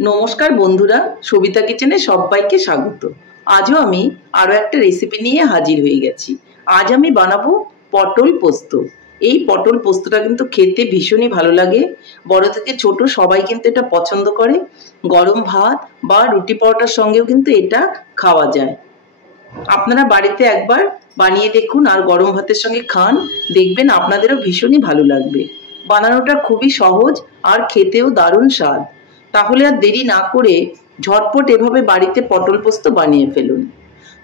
নমস্কার বন্ধুরা, সবিতা কিচেনে সবাইকে স্বাগত। আজও আমি আরও একটা রেসিপি নিয়ে হাজির হয়ে গেছি। আজ আমি বানাবো পটল পোস্ত। এই পটল পোস্তটা কিন্তু খেতে ভীষণই ভালো লাগে। বড় থেকে ছোট সবাই কিন্তু এটা পছন্দ করে। গরম ভাত বা রুটি পরোটার সঙ্গেও কিন্তু এটা খাওয়া যায়। আপনারা বাড়িতে একবার বানিয়ে দেখুন আর গরম ভাতের সঙ্গে খান, দেখবেন আপনাদেরও ভীষণই ভালো লাগবে। বানানোটা খুবই সহজ আর খেতেও দারুণ স্বাদ। তাহলে আর দেরি না করে ঝটপট এভাবে বাড়িতে পটল পোস্ত বানিয়ে ফেলুন।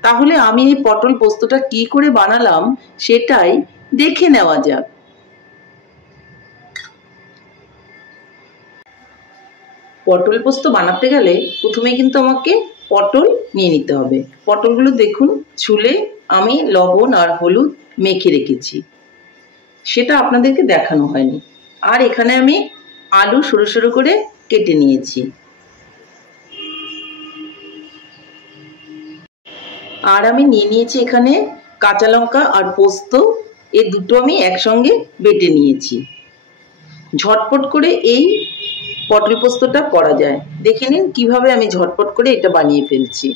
তাহলে আমি এই পটল পোস্তটা কি করে বানালাম সেটাই দেখে নেওয়া যাক। পটল পোস্ত বানাতে গেলে প্রথমে কিন্তু আমাকে পটল নিয়ে নিতে হবে। পটলগুলো দেখুন ছুলে আমি লবণ আর হলুদ মেখে রেখেছি, সেটা আপনাদেরকে দেখানো হয়নি। আর এখানে আমি আলু সরু সরু করে কেটে নিয়েছি। আর আমি নিয়ে নিয়েছি এখানে কাঁচা লঙ্কা আর পোস্ত, এই দুটো আমি একসঙ্গে বেটে নিয়েছি। ঝটপট করে এই পটল পোস্তটা করা যায়, দেখে নিন কিভাবে আমি ঝটপট করে এটা বানিয়ে ফেলছি।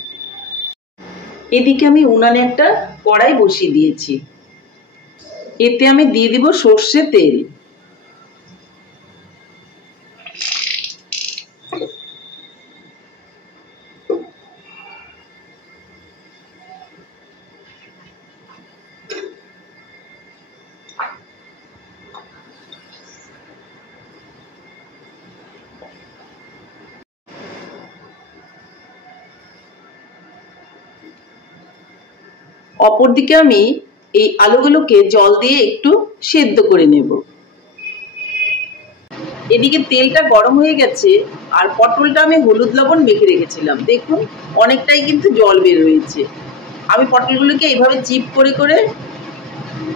এদিকে আমি উনানে একটা কড়াই বসিয়ে দিয়েছি, এতে আমি দিয়ে দিব সর্ষে তেল। অপরদিকে আমি এই আলুগুলোকে জল দিয়ে একটু সেদ্ধ করে নেব। এদিকে তেলটা গরম হয়ে গেছে আর পটলটা আমি হলুদ লবণ মেখে রেখেছিলাম, দেখুন অনেকটাই কিন্তু জল বের হয়েছে। আমি পটলগুলোকে এইভাবে চিপ করে করে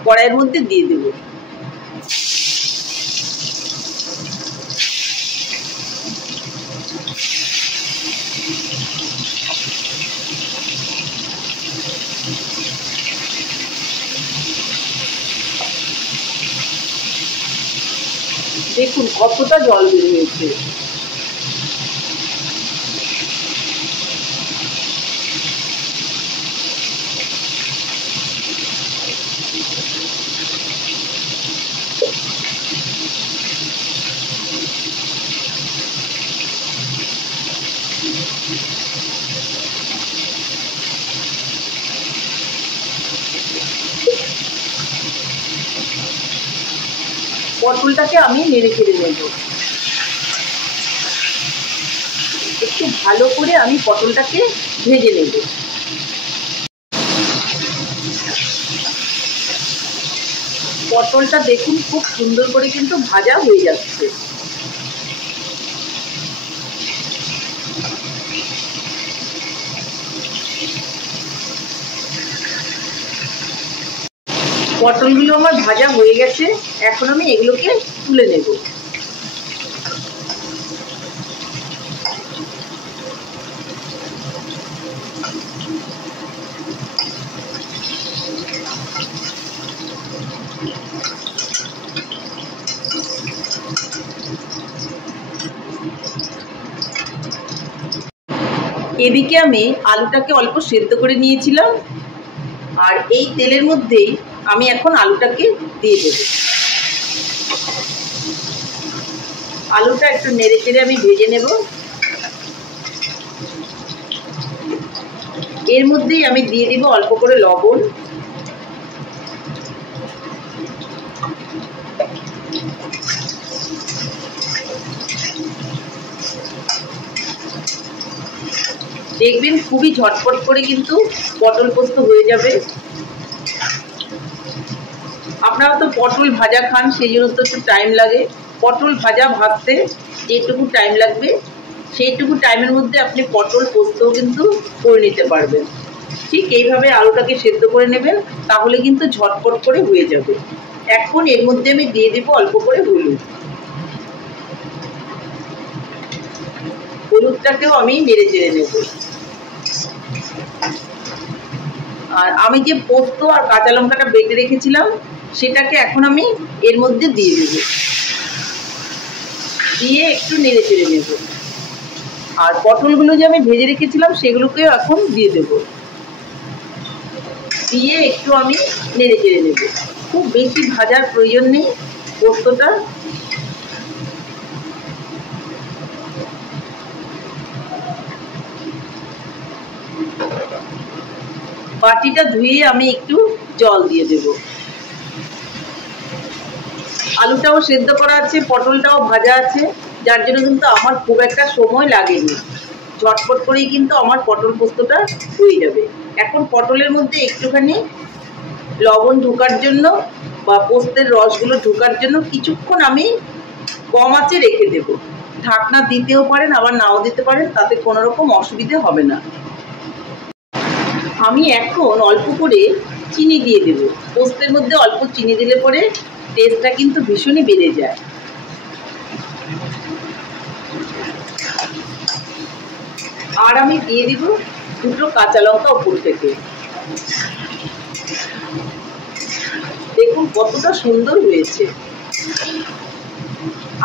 কড়াইয়ের মধ্যে দিয়ে দেব। দেখুন কতটা জল বের হয়েছে। পটলটাকে আমি নেড়ে চেড়ে নেব। একটু ভালো করে আমি পটলটাকে ভেজে নেব। পটলটা দেখুন খুব সুন্দর করে কিন্তু ভাজা হয়ে যাচ্ছে। পটলগুলো আমার ভাজা হয়ে গেছে, এখন আমি এগুলোকে তুলে নেব। এদিকে আমি আলুটাকে অল্প সেদ্ধ করে নিয়েছিলাম, আর এই তেলের মধ্যেই আমি এখন আলুটাকে দিয়ে দেব। আলুটা একটু নেড়ে চেড়ে আমি ভেজে নেব। এর মধ্যেই আমি দিয়ে দিব অল্প করে লবণ। দেখবেন খুবই ঝটপট করে কিন্তু পটল পোস্ত হয়ে যাবে। আপনারা তো পটল ভাজা খান, সেই জন্য তো একটু টাইম লাগে। পটল ভাজা ভাজতে যেটুকু টাইম লাগবে সেইটুকু টাইমের মধ্যে আপনি পটল পোস্তও কিন্তু করে নিতে পারবেন। ঠিক এইভাবে আলুটাকে সেদ্ধ করে নেবেন, তাহলে কিন্তু ঝটপট করে হয়ে যাবে। এখন এর মধ্যে আমি দিয়ে দেব অল্প করে হলুদ। হলুদটাকেও আমি নেড়ে চেড়ে নেব। আর আমি যে পোস্ত আর কাঁচা লঙ্কাটা বেটে রেখেছিলাম সেটাকে এখন আমি এর মধ্যে দিয়ে দেব, দিয়ে একটু নেড়ে চেড়ে নেব। আর পটলগুলো যে আমি ভেজে রেখেছিলাম সেগুলোকেও এখন দিয়ে দেব, দিয়ে একটু আমি নেড়ে চেড়ে নেব। খুব বেশি ভাজার প্রয়োজন নেই পোস্তটা। বাটিটা ধুয়ে আমি একটু জল দিয়ে দেব। আলুটাও সেদ্ধ করা আছে, পটলটাও ভাজা আছে, যার জন্য কিন্তু আমার খুব একটা সময় লাগেনি। ঝটপট করেই কিন্তু আমার পটল পোস্তটা হয়ে যাবে। এখন পটলের মধ্যে একটুখানি লবণ ঢোকার জন্য বা পোস্তের রসগুলো ঢোকার জন্য কিছুক্ষণ আমি কম আঁচে রেখে দেব। ঢাকনা দিতেও পারেন আবার নাও দিতে পারেন, তাতে কোনো রকম অসুবিধে হবে না। আমি এখন অল্প করে চিনি দিয়ে দেব। পোস্তের মধ্যে অল্প চিনি দিলে পরে টেস্টটা কিন্তু ভীষণই বেড়ে যায়। আর আমি দিয়ে দিব দুটো কাঁচা লঙ্কা উপর থেকে। দেখুন কতটা সুন্দর হয়েছে,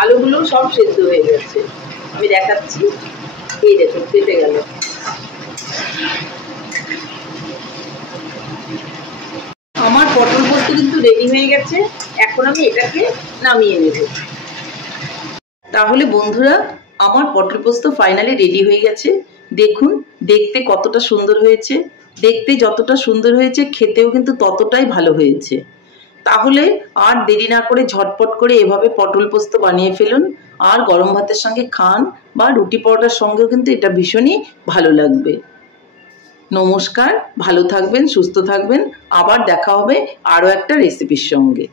আলুগুলো সব সেদ্ধ হয়ে গেছে। আমি দেখাচ্ছি, এই দেখুন কেটে গেল। আমার পটল পোস্ত কিন্তু রেডি হয়ে গেছে। এখন আমি এটাকে নামিয়ে নেব। তাহলে বন্ধুরা, আমার পটল পোস্ত ফাইনালি রেডি হয়ে গেছে। দেখুন দেখতে কতটা সুন্দর হয়েছে। দেখতে যতটা সুন্দর হয়েছে খেতেও কিন্তু ততটাই ভালো হয়েছে। তাহলে আর দেরি না করে ঝটপট করে এভাবে পটল পোস্ত বানিয়ে ফেলুন, আর গরম ভাতের সঙ্গে খান বা রুটি পরোটার সঙ্গেও কিন্তু এটা ভীষণই ভালো লাগবে। নমস্কার, ভালো থাকবেন, সুস্থ থাকবেন। আবার দেখা হবে আরও একটা রেসিপির সঙ্গে।